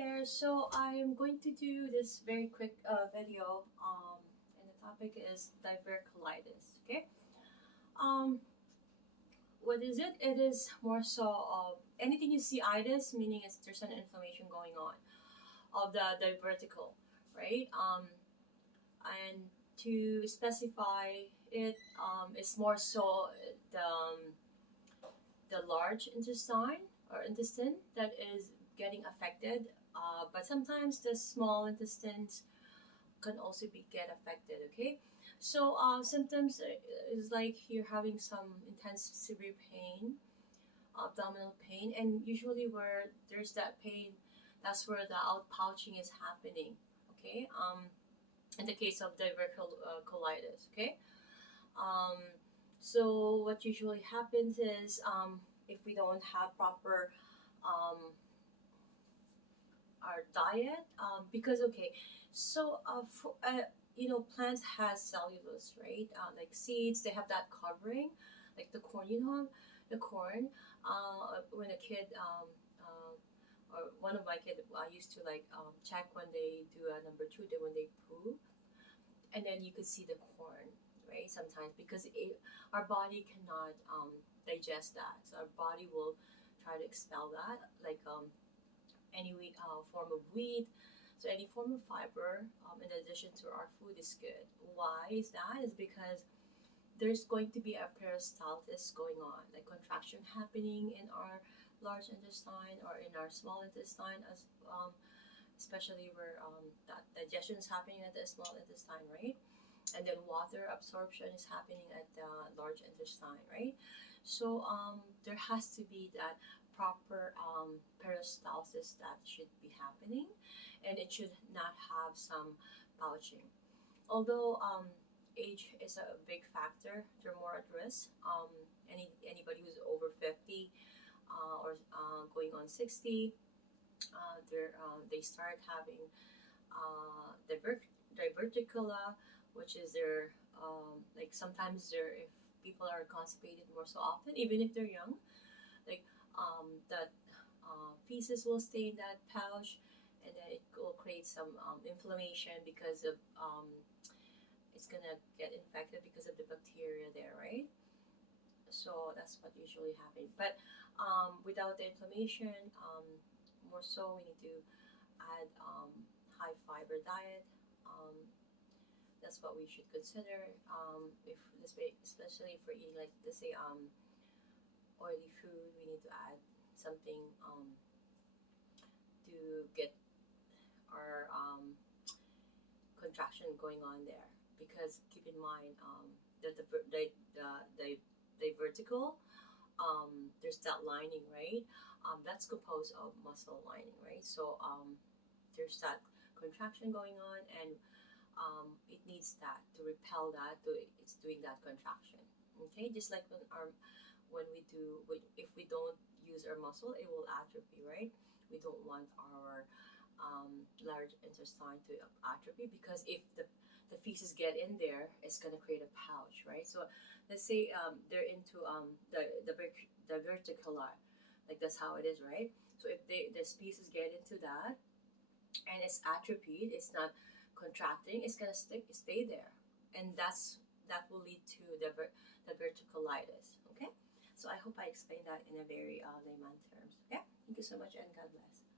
there. So I'm going to do this very quick video, and the topic is diverticulitis. Okay. Um, what is it? It is more so of anything you see itis, meaning it's there's an inflammation going on of the diverticle, right? And to specify it, it's more so the large intestine or intestine that is getting affected. But sometimes the small intestines can also be get affected. Okay, so symptoms is like you're having some intense severe pain, abdominal pain, and usually where there's that pain, that's where the outpouching is happening. Okay, in the case of diverticulitis. Okay, um, so what usually happens is if we don't have proper our diet, because okay, so plants has cellulose, right? Like seeds, they have that covering, like the corn, the corn. When a kid or one of my kids used to like check when they do a number two, then when they poop, and then you could see the corn, right? Sometimes because our body cannot digest that, so our body will try to expel that, like any form of wheat. So any form of fiber, in addition to our food, is good. Why is that? Is because there's going to be a peristaltis going on, like contraction happening in our large intestine or in our small intestine, as especially where that digestion is happening at the small intestine, right? And then water absorption is happening at the large intestine, right? So there has to be that proper peristalsis that should be happening, and it should not have some pouching. Although age is a big factor, they're more at risk. Anybody who's over 50 or going on 60, they start having diverticula, which is their like sometimes they're if people are constipated more so often, even if they're young, like that feces will stay in that pouch, and then it will create some inflammation because of it's gonna get infected because of the bacteria there, right? So that's what usually happens. But without the inflammation, more so we need to add high fiber diet. Um, that's what we should consider. If especially if we're eating like let's say oily food, we need to add something to get our contraction going on there. Because keep in mind that the vertical, there's that lining, right? That's composed of muscle lining, right? So there's that contraction going on, and it needs that to repel that. It's doing that contraction. Okay, just like when we do, if we don't use our muscle, it will atrophy, right? We don't want our large intestine to atrophy, because if the feces get in there, it's going to create a pouch, right? So let's say they're into the verticular, like that's how it is, right? So if the species get into that and it's atrophied, it's not contracting, it's going to stay there, and that will lead to the verticulitis. Okay, so I hope I explained that in a very layman terms. Okay, thank you so much, and God bless.